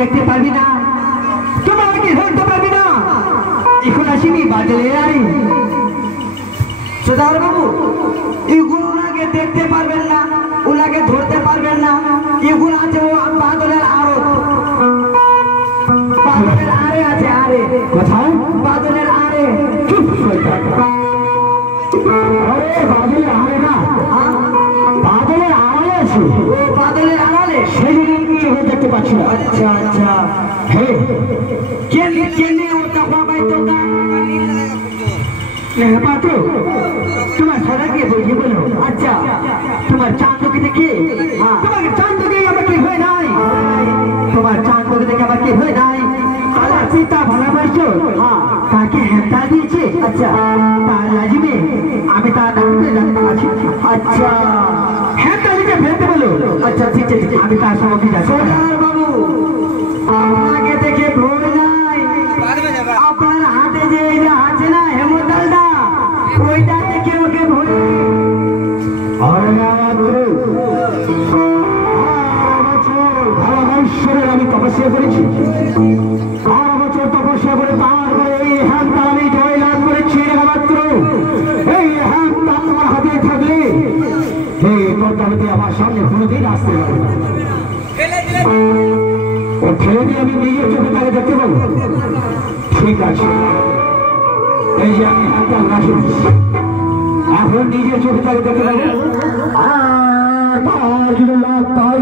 দেখতে পারবি না, তোমাকে ধরতে পারবি না। এখন আসিনি বাদলে আই সদার বাবু, এগুলো ওনাকে দেখতে পারবেন না, ওনাকে ধরতে পারবেন না। এগুলো আছে ও বাদলের আড়ত, বাদলের আড়ে আছে। আরে কোথায়? বাদলের আড়ে। চুপ করে থাক। আরে বাদলের আড়ে না, বাদলের আড়ে আছে। ও বাদলের আড়ালে সেই চোখে দেখতে পাচ্ছি না। আচ্ছা আচ্ছা, হে কেনে ওটা বাবাই তো না পাত্র, তোমার সারাকে বলছি বলো। আচ্ছা, তোমার চাঁদকে দেখে তোমাকে চাঁদকে আমার কি হয় নাই, তোমার চাঁদকে দেখে আমার কি হয় নাই। আল্লাহ পিতা ভালোবাসো, তাকে হেঁটা দিয়েছে। আচ্ছা, তার লাজিমে আমি তার নামে জানতে পারছি। আচ্ছা, হেঁটা দিতে ফেলতে বলো। আচ্ছা ঠিক আছে, আমি তার সঙ্গে যাচ্ছি। বাবু, আপনাকে দেখে ভয় নাই, আপনার হাতে যে আছে না হেমতালটা, ওইটা দেখে ওকে ভয়। আমি তপস্যা করেছি, 12 বছর তপস্যা করে তারপরে এই হ্যামতাল আমি জয় লাভ করেছি। মাত্র এই হ্যামতাল তোমার হাতে থাকলে এই পদ্মাবতী আমার সামনে কোনোদিন আসতে পারবে না। ও ঠেলে দিয়ে আমি নিজের চোখে তাকে দেখতে পাবো। ঠিক আছে, এই যে আমি হ্যামতাল রাখি, এখন নিজের চোখে তাকে দেখতে পাবো। তাই